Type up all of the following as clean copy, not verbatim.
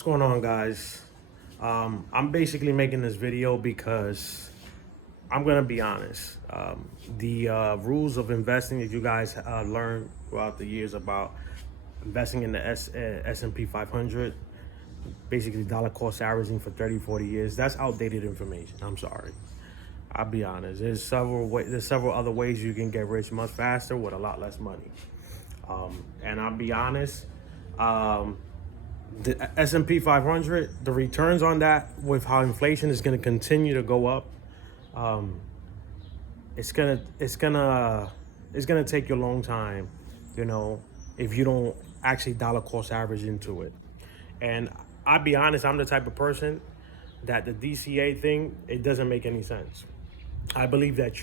What's going on, guys? I'm basically making this video because I'm gonna be honest. The rules of investing that you guys learned throughout the years about investing in the S&P 500, basically dollar cost averaging for 30, 40 years, that's outdated information. I'm sorry. I'll be honest. There's several other ways you can get rich much faster with a lot less money. And I'll be honest. The S&P 500, the returns on that with how inflation is going to continue to go up, it's gonna take you a long time, you know, if you don't actually dollar cost average into it. And I'll be honest, I'm the type of person that the DCA thing, it doesn't make any sense. I believe that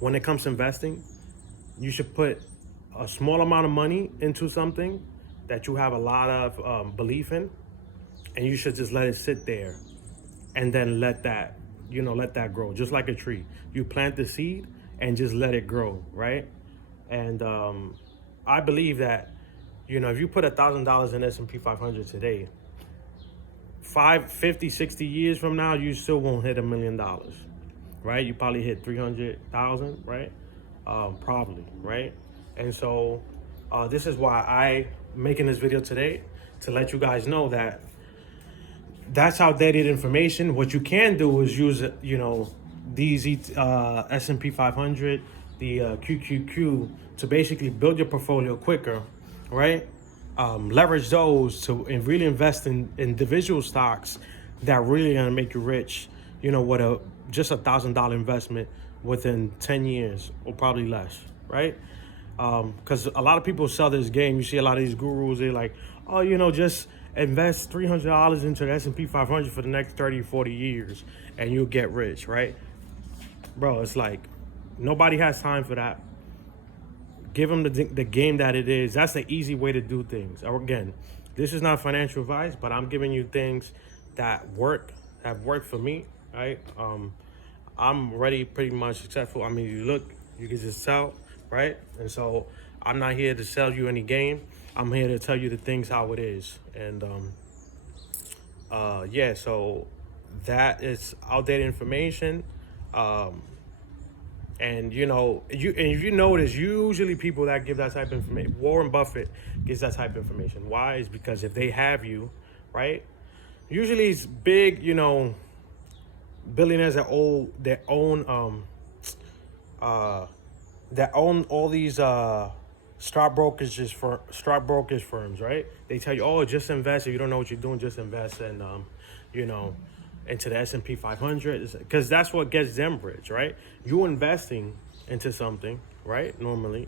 when it comes to investing, you should put a small amount of money into something that you have a lot of belief in, and you should just let it sit there, and then let that grow, just like a tree. You plant the seed and just let it grow, right? And I believe that, if you put $1,000 in S&P 500 today, 50, 60 years from now, you still won't hit $1 million, right? You probably hit 300,000, right? Probably, right? And so this is why I making this video today, to let you guys know that that's outdated information. What you can do is use, these S&P 500, the QQQ, to basically build your portfolio quicker, right? Leverage those to and really invest in individual stocks that really gonna make you rich. With just $1,000 investment within 10 years or probably less, right? Because a lot of people sell this game. You see a lot of these gurus, they're like, oh, just invest $300 into the S&P 500 for the next 30, 40 years and you'll get rich, right? Bro, it's like, nobody has time for that. Give them the game that it is. That's the easy way to do things. Again, this is not financial advice, but I'm giving you things that have worked for me, right? I'm already pretty much successful. I mean, you can just sell, right? And so I'm not here to sell you any game. I'm here to tell you the things how it is. And yeah, so that is outdated information. And if you notice, usually people that give that type of information, Warren Buffett gives that type of information. Why? Is because if they have you, right? Usually it's big, billionaires that own all these stockbrokers firms, right? They tell you, oh, just invest. If you don't know what you're doing, just invest in into the S&P 500, because that's what gets them rich, right? You investing into something, right? Normally,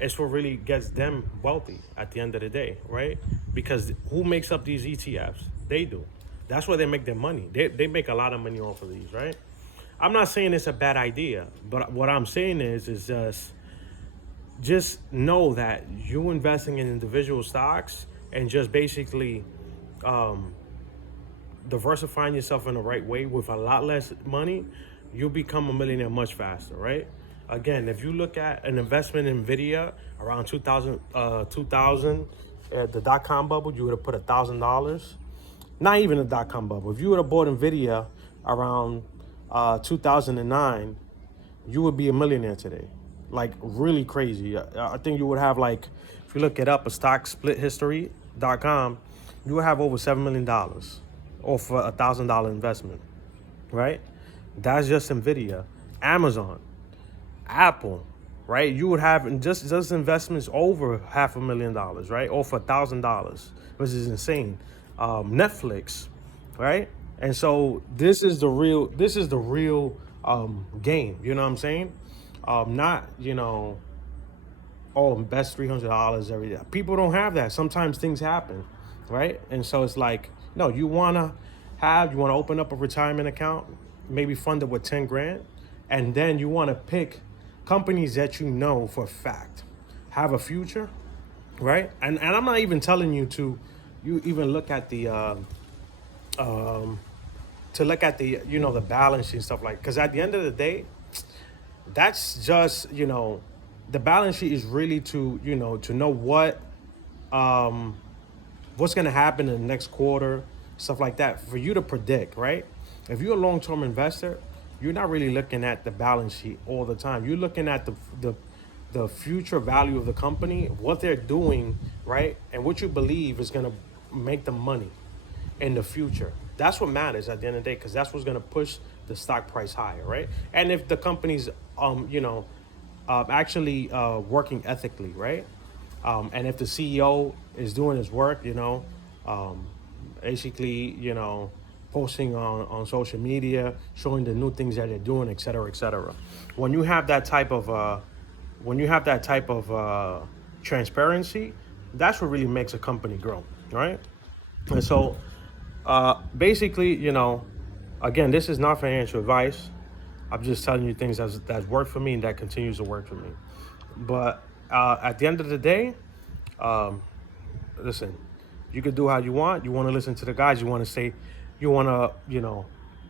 it's what really gets them wealthy at the end of the day, right? Because who makes up these ETFs? They do. That's where they make their money. They make a lot of money off of these, right? I'm not saying it's a bad idea, but what I'm saying is just know that you investing in individual stocks and just basically diversifying yourself in the right way with a lot less money, you'll become a millionaire much faster, right? Again, if you look at an investment in Nvidia around 2000, at the dot-com bubble, you would have put $1,000. Not even a dot-com bubble. If you would have bought Nvidia around 2009, you would be a millionaire today. Like, really crazy. I think you would have, like, if you look it up, a stock split history.com, you would have over $7 million or for $1,000 investment, right? That's just Nvidia. Amazon, Apple, right? You would have just investments over $500,000, right? Or for $1,000, which is insane. Netflix, right? And so this is the real game. You know what I'm saying? Not invest $300 every day. People don't have that. Sometimes things happen, right? And so it's like, no, you wanna open up a retirement account, maybe fund it with 10 grand, and then you wanna pick companies that you know for a fact have a future, right? And I'm not even telling you to even look at the the balance sheet and stuff, like, because at the end of the day, that's just the balance sheet is really to to know what what's going to happen in the next quarter, stuff like that, for you to predict, right? If you're a long-term investor, you're not really looking at the balance sheet all the time. You're looking at the future value of the company, what they're doing, right? And what you believe is going to make them money in the future. That's what matters at the end of the day, because that's what's going to push the stock price higher, right? And if the company's, actually working ethically, right? And if the CEO is doing his work, basically, posting on social media, showing the new things that they're doing, et cetera, et cetera. When you have that type of, transparency, that's what really makes a company grow, right? And so, basically, again, this is not financial advice. I'm just telling you things that's worked for me and that continues to work for me. But at the end of the day, listen, you can do how you want. You want to listen to the guys. You want to say, you want to,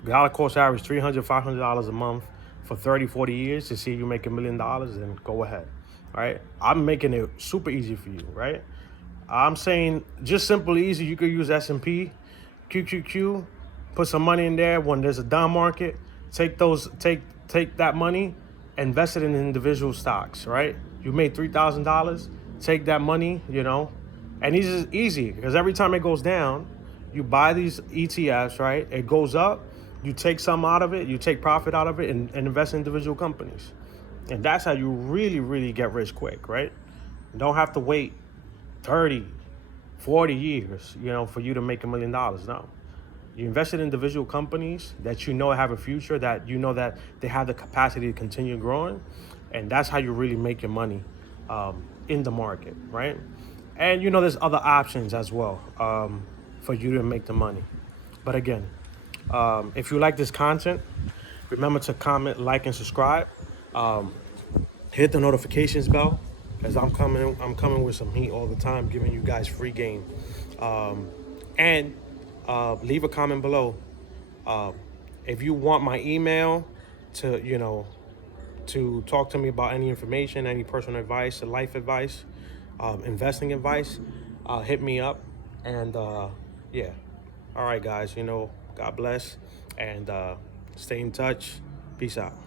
dollar cost average $300, $500 a month for 30, 40 years to see you make $1 million, then go ahead. All right. I'm making it super easy for you, right? I'm saying just simple, easy. You could use S&P, QQQ, put some money in there when there's a down market. Take that money, invest it in individual stocks, right? You made $3,000, take that money, and this is easy because every time it goes down, you buy these ETFs, right? It goes up, you take some out of it, you take profit out of it, and invest in individual companies. And that's how you really, really get rich quick, right? You don't have to wait 30, 40 years, for you to make $1 million. No. You invest in individual companies that have a future, that that they have the capacity to continue growing, and that's how you really make your money in the market, right? And there's other options as well for you to make the money. But again, if you like this content, remember to comment, like, and subscribe. Hit the notifications bell, because I'm coming with some heat all the time, giving you guys free game. And leave a comment below if you want my email to talk to me about any information, any personal advice, life advice, investing advice. Hit me up, and yeah. All right, guys. God bless, and stay in touch. Peace out.